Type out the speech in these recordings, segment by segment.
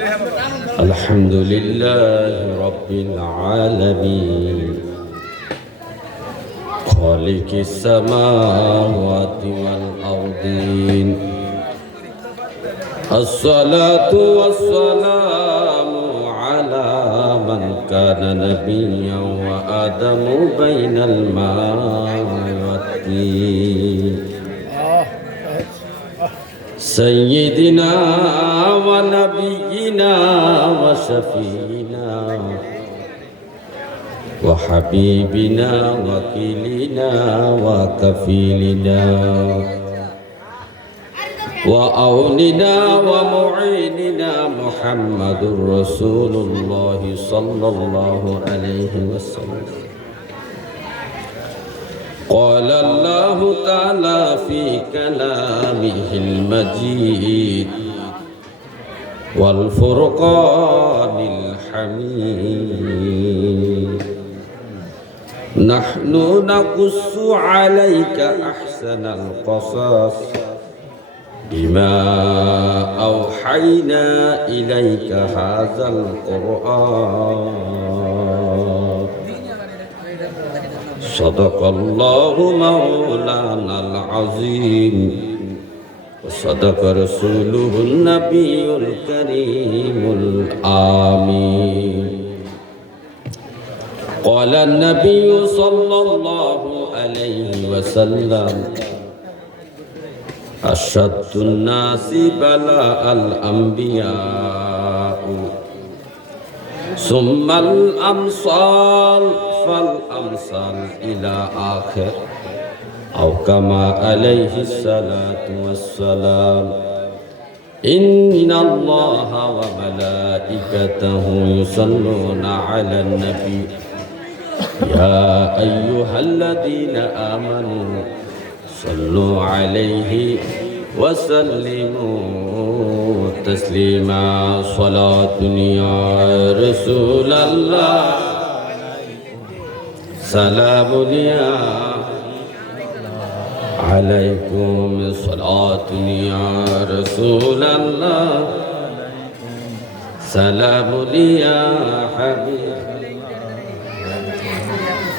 الحمد لله رب العالمين. خالق السماوات والأرضين. الصلاة والسلام على من كان نبيا وآدم بين الماء والدين. سيدنا ونبينا وشفينا وحبيبنا وكيلنا وكفيلنا وأوننا ومعيننا محمد رسول الله صلى الله عليه وسلم قال الله تعالى في كلامه المجيد والفرقان الحميد. نحن نقص عليك أحسن القصص بما أوحينا إليك هذا القرآن. صدق الله مولانا العظيم وصدق رسوله النبي الكريم الآمين قال النبي صلى الله عليه وسلم أشد الناس بلاء الأنبياء ثم الأمصال فالأمثال إلى آخر أو كما عليه الصلاة والسلام. إن الله وملائكته يصلون على النبي. يا أيها الذين آمنوا صلوا عليه وسلموا تسليما. صلاة يا رسول الله. سلام يا عليكم صلاة يا رسول الله سلام يا حبيب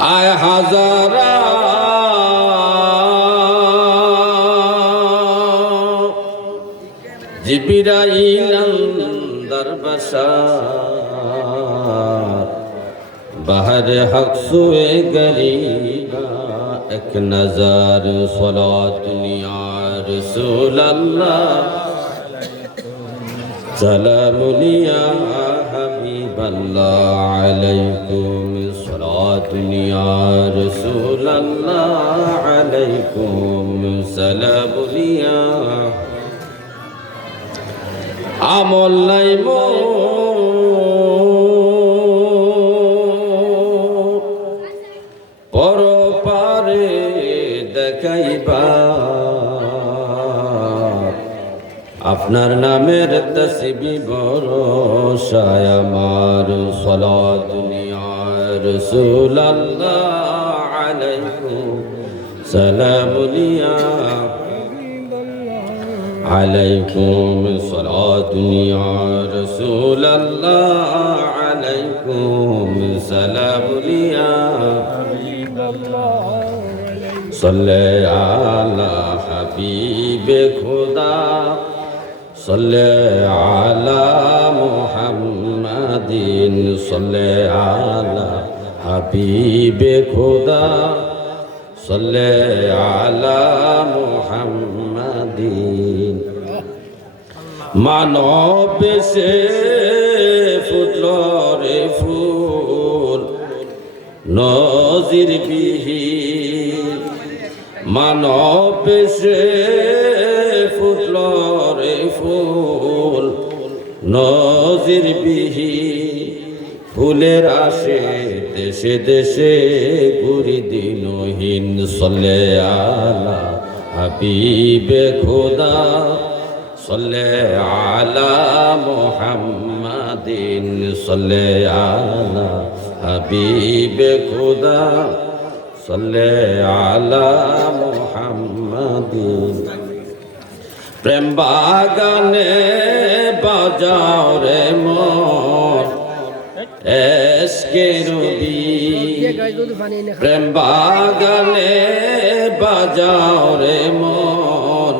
آي حزارا جبرائيل اندر بشار বাহারে হক সুয়ে গরিবা এক নজর সলাত নিয়া রসুল আল্লাহ سلام يا حبيب الله عليكم صلاة يا رسول الله عليكم سلام يا আমল নাই পর দেখাইবা আপনার নামের তসবি ভরসায় আমার সলা দুনিয়ার রসুল আল্লাহ আলাইকুম সালামুলিয়া عليكم صلاة يا رسول الله عليكم سلام يا صل على حبيب خدا صل على محمد صل على حبيب خدا صل على محمد মানব সে ফুটল রে ফুল নজির বিহীন মানব সে ফুটল রে ফুল নজির বিহীন ফুলের আসে দেশে দেশে গুরি দিনহীন সলে আলা হাবিবে খোদা, সলে আলা মোহাম্মদিন, সলে আলা হাবিবে খোদা। সলে আলা মোহাম্মদিন। প্রেম বাগানে বাজাও রে মন এসকে রবি। প্রেম বাগানে বাজাও রে মন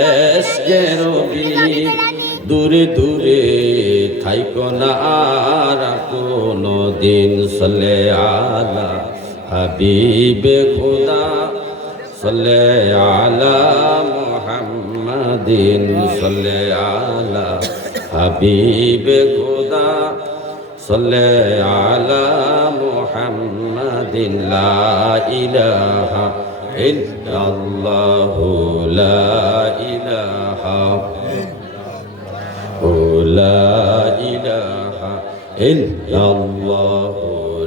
এসকে রবি। দূরে দূরে থাইকো না আর কোনো দিন সলে আলা হাবিব খুদা সলে আলা মোহাম্মদিন সলে আলা হাবিব খুদা সলে আলা মোহাম্মদিন, লা ইলাহা ইল্লাল্লাহু, লা ইলাহা লা ইলাহা ইল্লাল্লাহু।